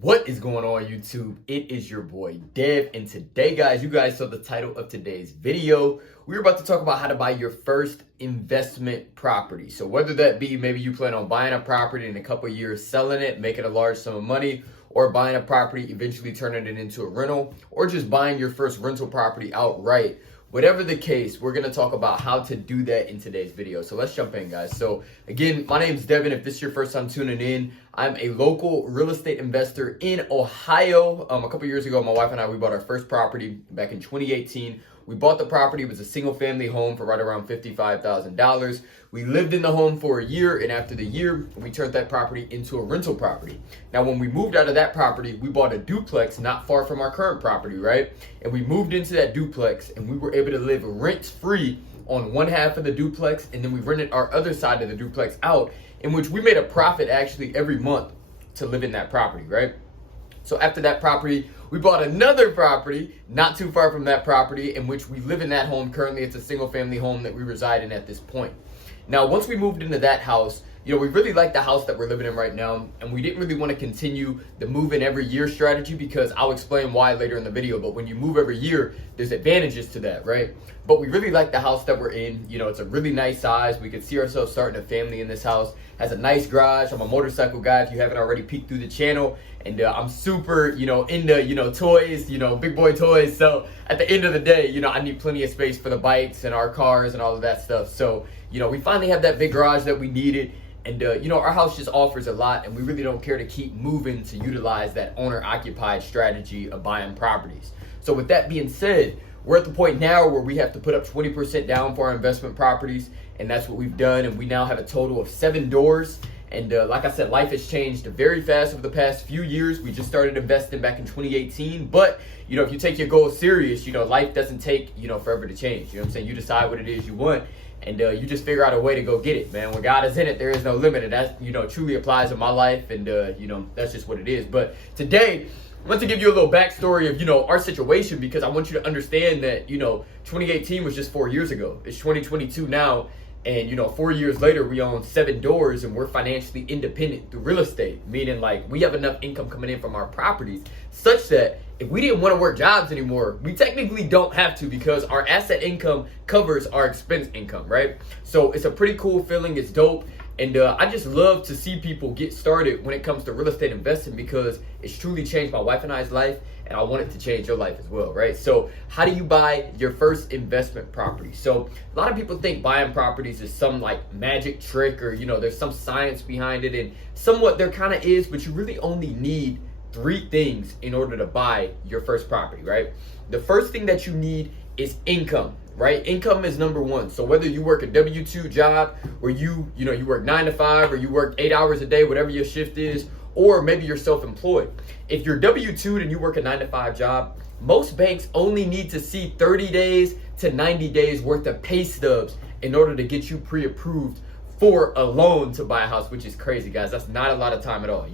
What is going on, YouTube? It is your boy Dev, and today, guys, you guys saw the title of today's video. We're about to talk about how to buy your first investment property. So whether that be maybe you plan on buying a property in a couple of years, selling it, making a large sum of money, or buying a property, eventually turning it into a rental, or just buying your first rental property outright. Whatever the case, we're going to talk about how to do that in today's video. So let's jump in, guys. So again, my name is Devin. If this is your first time tuning in, I'm a local real estate investor in Ohio. A couple years ago, my wife and I, we bought our first property back in 2018. We bought the property. It was a single family home for right around $55,000. We lived in the home for a year, and after the year, we turned that property into a rental property. Now, when we moved out of that property, we bought a duplex not far from our current property, right? And we moved into that duplex, and we were able to live rent-free on one half of the duplex, and then we rented our other side of the duplex out, in which we made a profit actually every month to live in that property, right? So after that property, we bought another property not too far from that property, in which we live in that home. Currently, it's a single family home that we reside in at this point. Now, once we moved into that house, we really like the house that we're living in right now, and we didn't really want to continue the move in every year strategy, because I'll explain why later in the video. But when you move every year, there's advantages to that, right? But we really like the house that we're in. It's a really nice size. We could see ourselves starting a family in this house. Has a nice garage. I'm a motorcycle guy, if you haven't already peeked through the channel, and I'm super, into, toys, big boy toys. So at the end of the day, I need plenty of space for the bikes and our cars and all of that stuff. So, we finally have that big garage that we needed. And, our house just offers a lot, and we really don't care to keep moving to utilize that owner-occupied strategy of buying properties. So with that being said, we're at the point now where we have to put up 20% down for our investment properties, and that's what we've done. And we now have a total of 7 doors. And like I said, life has changed very fast over the past few years. We just started investing back in 2018. But, if you take your goals serious, life doesn't take, forever to change. You know what I'm saying? You decide what it is you want, and you just figure out a way to go get it, man. When God is in it, there is no limit. And that, truly applies in my life. And, that's just what it is. But today, I want to give you a little backstory of, our situation, because I want you to understand that, 2018 was just 4 years ago. It's 2022 now. And, 4 years later, we own 7 doors, and we're financially independent through real estate, meaning like we have enough income coming in from our properties such that if we didn't want to work jobs anymore, we technically don't have to, because our asset income covers our expense income, right? So it's a pretty cool feeling. It's dope. And I just love to see people get started when it comes to real estate investing, because it's truly changed my wife and I's life, and I want it to change your life as well, right? So how do you buy your first investment property? So a lot of people think buying properties is some like magic trick, or, there's some science behind it, and somewhat there kind of is, but you really only need 3 things in order to buy your first property, right? The first thing that you need is income, right? Income is number 1. So whether you work a W-2 job, or you work 9 to 5, or you work 8 hours a day, whatever your shift is, or maybe you're self-employed. If you're W-2'd and you work a 9 to 5 job, most banks only need to see 30 days to 90 days worth of pay stubs in order to get you pre-approved for a loan to buy a house, which is crazy, guys. That's not a lot of time at all.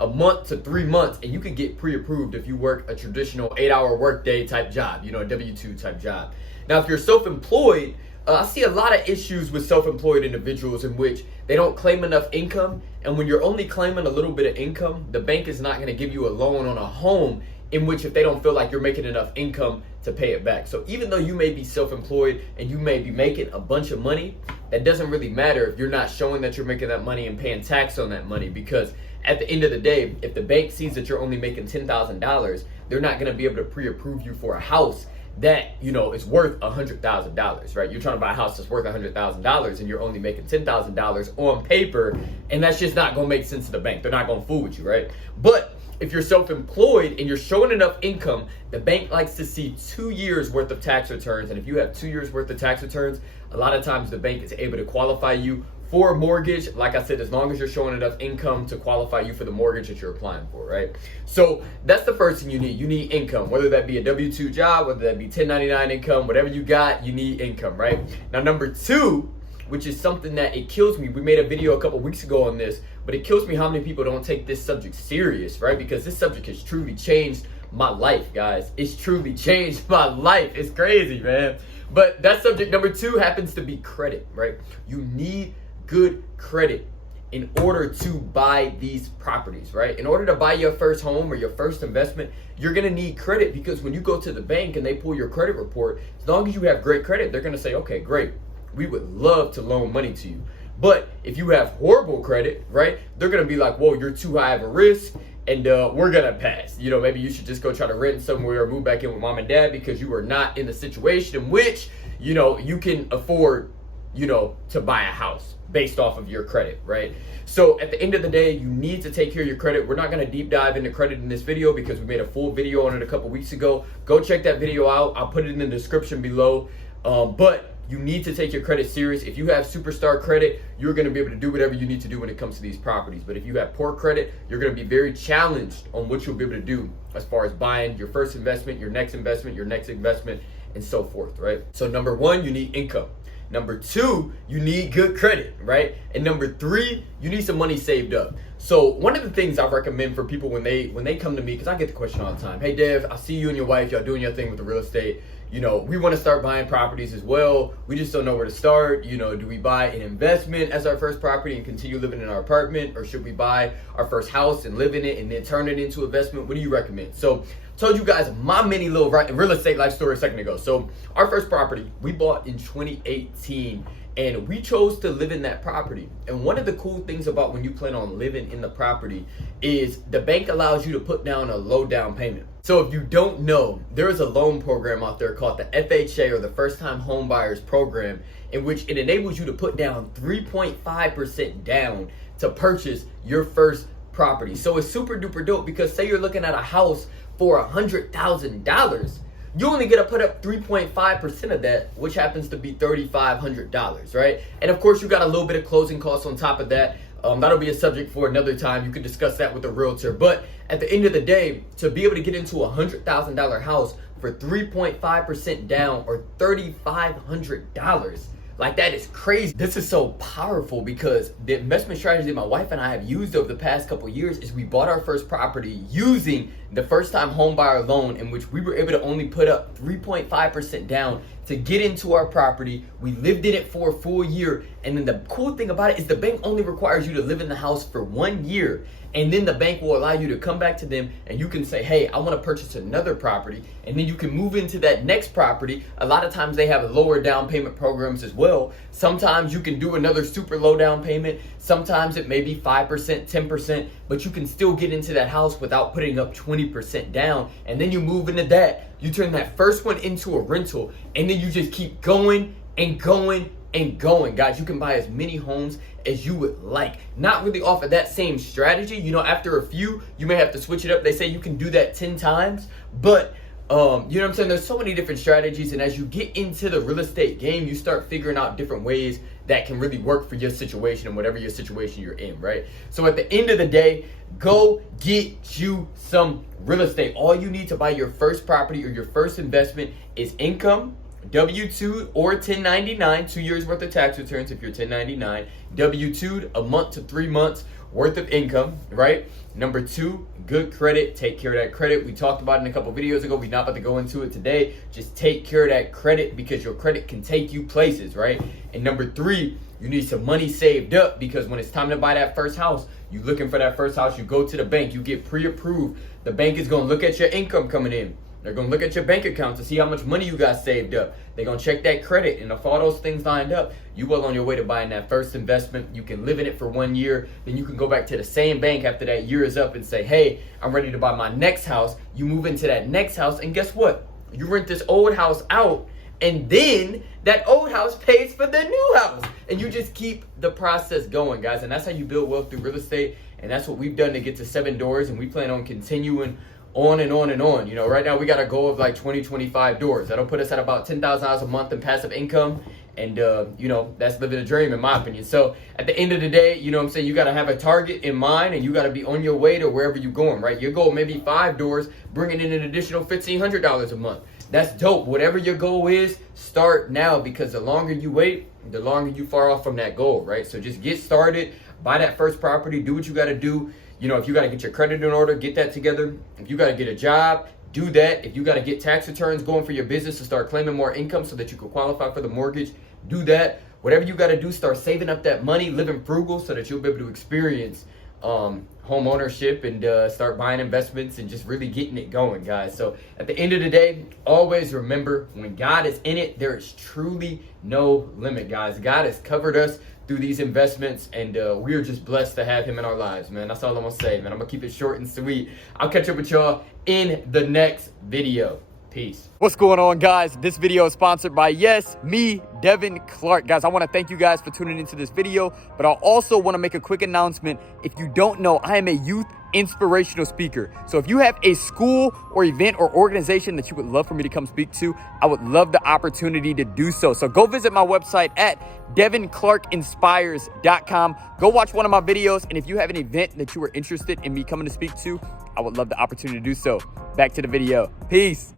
A month to 3 months, and you could get pre-approved if you work a traditional 8-hour workday type job, a W-2 type job. Now, if you're self-employed, I see a lot of issues with self-employed individuals in which they don't claim enough income. And when you're only claiming a little bit of income, the bank is not going to give you a loan on a home in which if they don't feel like you're making enough income to pay it back. So even though you may be self-employed and you may be making a bunch of money, that doesn't really matter if you're not showing that you're making that money and paying tax on that money, because at the end of the day, if the bank sees that you're only making $10,000, they're not going to be able to pre-approve you for a house that is worth $100,000, right? You're trying to buy a house that's worth $100,000, and you're only making $10,000 on paper, and that's just not going to make sense to the bank. They're not going to fool with you, right? But if you're self-employed and you're showing enough income, the bank likes to see 2 years worth of tax returns. And if you have 2 years worth of tax returns, a lot of times the bank is able to qualify you for a mortgage. Like I said, as long as you're showing enough income to qualify you for the mortgage that you're applying for, right? So that's the first thing you need. You need income, whether that be a W-2 job, whether that be 1099 income, whatever you got, you need income, right? Now, number 2, which is something that it kills me. We made a video a couple weeks ago on this, but it kills me how many people don't take this subject serious, right? Because this subject has truly changed my life, guys. It's truly changed my life. It's crazy, man. But that subject number 2 happens to be credit, right? You need good credit in order to buy these properties, right? In order to buy your first home or your first investment, you're gonna need credit, because when you go to the bank and they pull your credit report, as long as you have great credit, they're gonna say, okay, great, we would love to loan money to you. But if you have horrible credit, right, they're gonna be like, whoa, you're too high of a risk, and we're gonna pass. You know, maybe you should just go try to rent somewhere or move back in with mom and dad, because you are not in the situation in which, you know, you can afford, you know, to buy a house based off of your credit, right? So at the end of the day, you need to take care of your credit. We're not gonna deep dive into credit in this video because we made a full video on it a couple weeks ago. Go check that video out. I'll put it in the description below. But you need to take your credit serious. If you have superstar credit, you're gonna be able to do whatever you need to do when it comes to these properties. But if you have poor credit, you're gonna be very challenged on what you'll be able to do as far as buying your first investment, your next investment, and so forth, right? So number one, you need income. Number two, you need good credit, right? And number three, you need some money saved up. So one of the things I recommend for people when they come to me, because I get the question all the time, hey Dev, I see you and your wife, y'all doing your thing with the real estate. You know, we want to start buying properties as well. We just don't know where to start. You know, do we buy an investment as our first property and continue living in our apartment? Or should we buy our first house and live in it and then turn it into investment? What do you recommend? So I told you guys my mini little real estate life story a second ago. So our first property we bought in 2018, and we chose to live in that property. And one of the cool things about when you plan on living in the property is the bank allows you to put down a low down payment. So if you don't know, there is a loan program out there called the FHA, or the First Time Home Buyers Program, in which it enables you to put down 3.5% down to purchase your first property. So it's super duper dope, because say you're looking at a house for $100,000, you only get to put up 3.5% of that, which happens to be $3,500, right? And of course, you got a little bit of closing costs on top of that. That'll be a subject for another time. You can discuss that with a realtor. But at the end of the day, to be able to get into a $100,000 house for 3.5% down, or $3,500, like, that is crazy. This is so powerful, because the investment strategy that my wife and I have used over the past couple years is we bought our first property using the First Time Home Buyer loan, in which we were able to only put up 3.5% down to get into our property. We lived in it for a full year. And then the cool thing about it is the bank only requires you to live in the house for 1 year. And then the bank will allow you to come back to them, and you can say, hey, I want to purchase another property. And then you can move into that next property. A lot of times they have lower down payment programs as well. Sometimes you can do another super low down payment. Sometimes it may be 5%, 10%, but you can still get into that house without putting up 20% down. And then you move into that. You turn that first one into a rental, and then you just keep going and going and going. Guys, you can buy as many homes as you would like. Not really off of that same strategy. You know, after a few, you may have to switch it up. They say you can do that 10 times, but you know what I'm saying? There's so many different strategies, and as you get into the real estate game, you start figuring out different ways that can really work for your situation and whatever your situation you're in, right? So at the end of the day, go get you some real estate. All you need to buy your first property or your first investment is income, W-2 or 1099, 2 years worth of tax returns if you're 1099, W-2, a month to 3 months worth of income, right? Number two, good credit. Take care of that credit. We talked about it in a couple videos ago. We're not about to go into it today. Just take care of that credit, because your credit can take you places, right? And number three, you need some money saved up, because when it's time to buy that first house, you're looking for that first house, you go to the bank, you get pre-approved. The bank is going to look at your income coming in. They're going to look at your bank account to see how much money you got saved up. They're going to check that credit. And if all those things lined up, you well on your way to buying that first investment. You can live in it for 1 year. Then you can go back to the same bank after that year is up and say, hey, I'm ready to buy my next house. You move into that next house, and guess what? You rent this old house out, and then that old house pays for the new house. And you just keep the process going, guys. And that's how you build wealth through real estate. And that's what we've done to get to 7 doors. And we plan on continuing on and on and on. You know, right now we got a goal of like 20, 25 doors. That'll put us at about $10,000 a month in passive income. And, you know, that's living a dream in my opinion. So at the end of the day, you know what I'm saying? You got to have a target in mind, and you got to be on your way to wherever you're going, right? Your goal may be 5 doors, bringing in an additional $1,500 a month. That's dope. Whatever your goal is, start now, because the longer you wait, the longer you far off from that goal, right? So just get started, buy that first property, do what you got to do. You know, if you got to get your credit in order, get that together. If you got to get a job, do that. If you got to get tax returns going for your business to start claiming more income so that you can qualify for the mortgage, do that. whatever you got to do, start saving up that money, living frugal so that you'll be able to experience home ownership and start buying investments and just really getting it going, guys. So at the end of the day, always remember, when God is in it, there is truly no limit, guys. God has covered us through these investments, and we are just blessed to have him in our lives, man. That's all I'm gonna say, man. I'm gonna keep it short and sweet. I'll catch up with y'all in the next video. Peace. What's going on, guys? This video is sponsored by, yes, me, Devin Clark. Guys, I want to thank you guys for tuning into this video, but I also want to make a quick announcement. If you don't know, I am a youth inspirational speaker. So if you have a school or event or organization that you would love for me to come speak to, I would love the opportunity to do so. So go visit my website at devinclarkinspires.com. Go watch one of my videos, and if you have an event that you are interested in me coming to speak to, I would love the opportunity to do so. Back to the video. Peace.